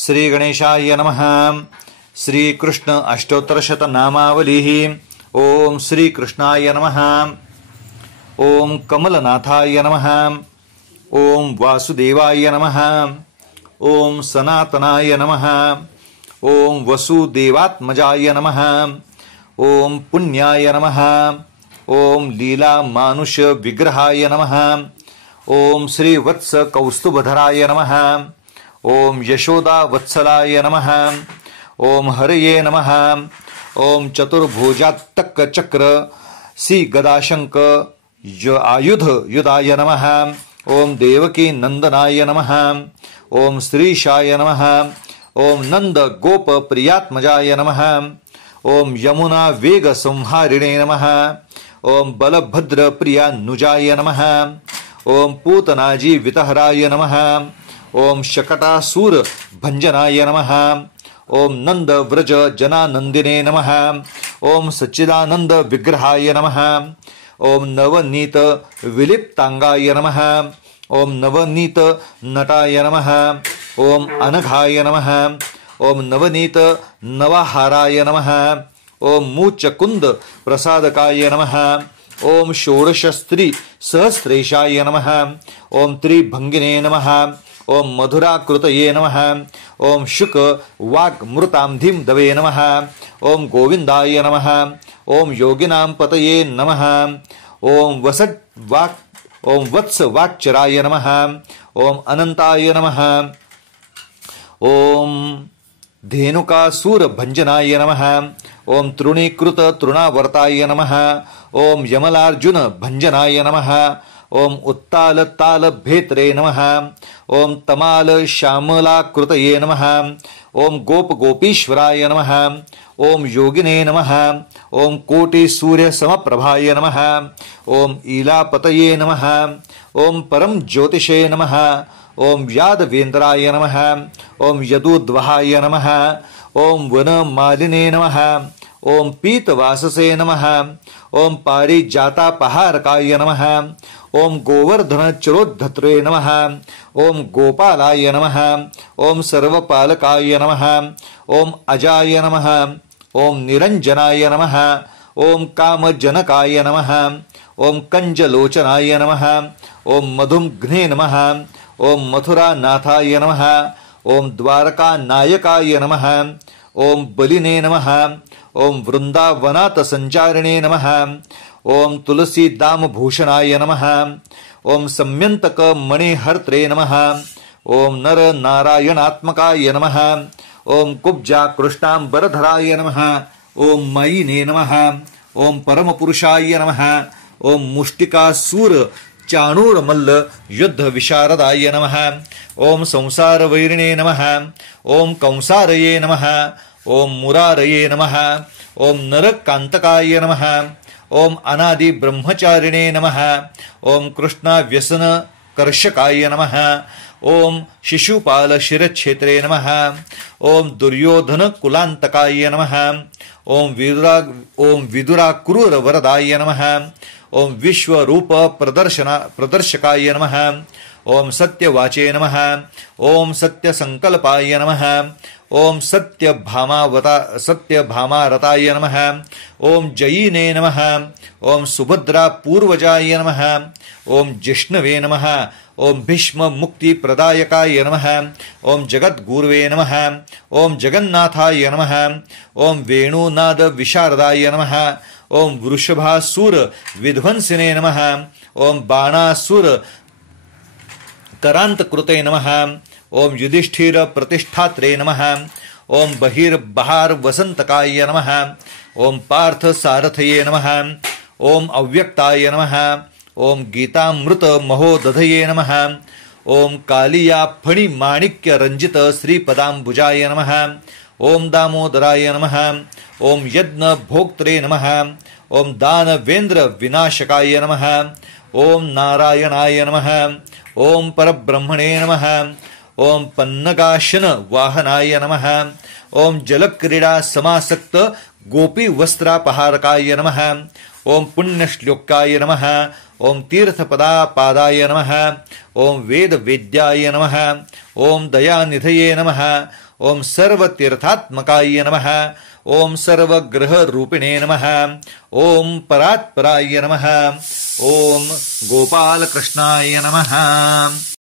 श्री गणेशाय नमः। श्रीकृष्ण अष्टोत्तरशतनामावलिः। ओम श्रीकृष्णाय नमः। ओम कमलनाथाय नमः। ओम वासुदेवाय नमः। ओम सनातनाय नमः। ओम वसुदेवात्मजाय नमः। ओम पुण्याय नमः। ओम लीला मानुष विग्रहाय नमः। ओम श्री वत्स कौस्तुभधराय नमः। ओम यशोदा वत्सलाय नमः। ओम हरये नमः। ओम चतुर्भुजात्तक चक्र सी गदाशंक आयुध युधाय नमः। ओम देवकी नंदनाय नमः। ओम श्रीशाय नमः। ओम नंद गोप प्रियात्मजाय नमः। ओम यमुना वेग संहारिणे नमः। ओम बलभद्र प्रिया नुजाय नमः। ओम पूतनाजी वितहराय नमः। ओम शकटासूर भंजनाय नमः। ओम नंद व्रज जनानंदिने नमः। ओम सच्चिदानंद विग्रहाय नमः। ओम नवनीत विलिप्तांगाय नमः। ओम नवनीत नटाय नमः। ओम अनघाय नमः। ओम नवनीत नवाहाराय नमः। ओम मूचकुंद प्रसादकाय नमः। ओम षोडशस्त्री सहस्रेशाय नमः। ओम त्रिभंगिने नमः। ओम मधुराकृतये नमः। ओम शुक वाग्मृतांधिम दवे नमः। ओम गोविंदाय नमः। ओम योगिनां पतये नमः। ओम ओम वत्स वाक्चराय नमः। ओम अनंताय नमः। ओम धेनुकासूर भंजनाय नमः। ओम तृणीकृत तृणावर्ताय नमः। ओम यमलार्जुन भंजनाय नमः। ओम उत्ताल ताल भेत्रे नमः। ओम तमाल श्यामलाकृतये नमः। ओम गोप गोपीश्वराय नमः। ओम योगिने नमः। ओम कोटि सूर्य समप्रभाय नमः। ओम ईलापतये नमः। ओम परम ज्योतिषे नमः। ओम यादवेन्द्राय नमः। ओम यदुद्वहाय नमः। ओम वनमालिने नमः। ओम पीतवाससे नमः। ओम पारिजातापहारकाय नमः। ओम गोवर्धन चरोद्धत्रे नमः। ओम गोपालाय नमः। ओम सर्वपालकाय नमः। ओम अजाय नमः। ओम निरंजनाय नमः। ओम कामजनकाय नमः। ओम कंजलोचनाय नमः। ओम मधुग्ने नमः। ओम मथुरानाथाय नमः। ओम द्वारकानायकाय नमः। ओम बलिने नमः। ओम वृंदावनात संचारिणे नमः। ओम तुलसीदाम भूषणाय नमः। ओम सम्यंतक मणिहर्त्रे नमः। ओम नर नारायणात्मकाय नमः। ओम कुब्जा कृष्णांबरधराय नमः। ओम मयिने नमः। ओम परमपुरुषाय नमः। ओम मुष्टिकासूर चाणूरमल्ल युद्ध विशारदाय नमः। ओम संसार वैरिणे नमः। ओम कंसारये नमः। ओम मुरारये नमः। ओम नरकांतकाय नमः। ओम अनादि ब्रह्मचारिणे नमः। ओम कृष्णा व्यसन कर्षकाय नमः। ओम शिशुपाल शिरच्छेत्रे नमः। ओम दुर्योधन कुलांतकाय नमः। ओम विदुरा क्रूर वरदाय नमः। ओम विश्वरूप प्रदर्शकाय नमः। ओम सत्यवाचे नमः। ओम सत्यसंकल्पाय नमः। ओम सत्यभामारताय नमः। ओम जयिने नमः। ओम सुभद्रा पूर्वजाय नमः। ओम जिष्णवे नमः। ओम भीष्म मुक्ति प्रदायकाय नमः। ओम जगद्गुरुवे नमः। ओम जगन्नाथाय नमः। ओम वेणुनाद विशारदाय नमः। ओम वृषभासुर विध्वंसिने नमः। ओम बाणासुर करांतकृते नमः। ओम युधिष्ठिर प्रतिष्ठात्रे नमः। ओम बहिर्बहार वसंतकाय नमः। ओम पार्थ सारथये नमः। ओम अव्यक्ताय नमः। ओम गीतामृत महोदधये नमः। ओम कालिया फणि माणिक्य रंजित श्रीपदाम्बुजाय नमः। ओम दामोदराय नमः। ओम यज्ञ भोक्त्रे नमः। ओम दानवेंद्र विनाशकाय नमः। ओम नारायणाय नमः। ओम परब्रह्मणे नमः। ओम पन्नगाशन वाहनाय नमः। ओम जलक्रीडा समासक्त गोपी वस्त्रापहारकाय नमः। ओम पुण्यश्लोकाय नमः। ओम तीर्थपदापादाय नमः ओम वेदवेद्याय नमः ओम दयानिधये नमः ओम सर्वतीर्थात्मकाय नमः ओम सर्वग्रहरूपिणे नमः ओम परात्पराय नमः ओम गोपालकृष्णाय नमः।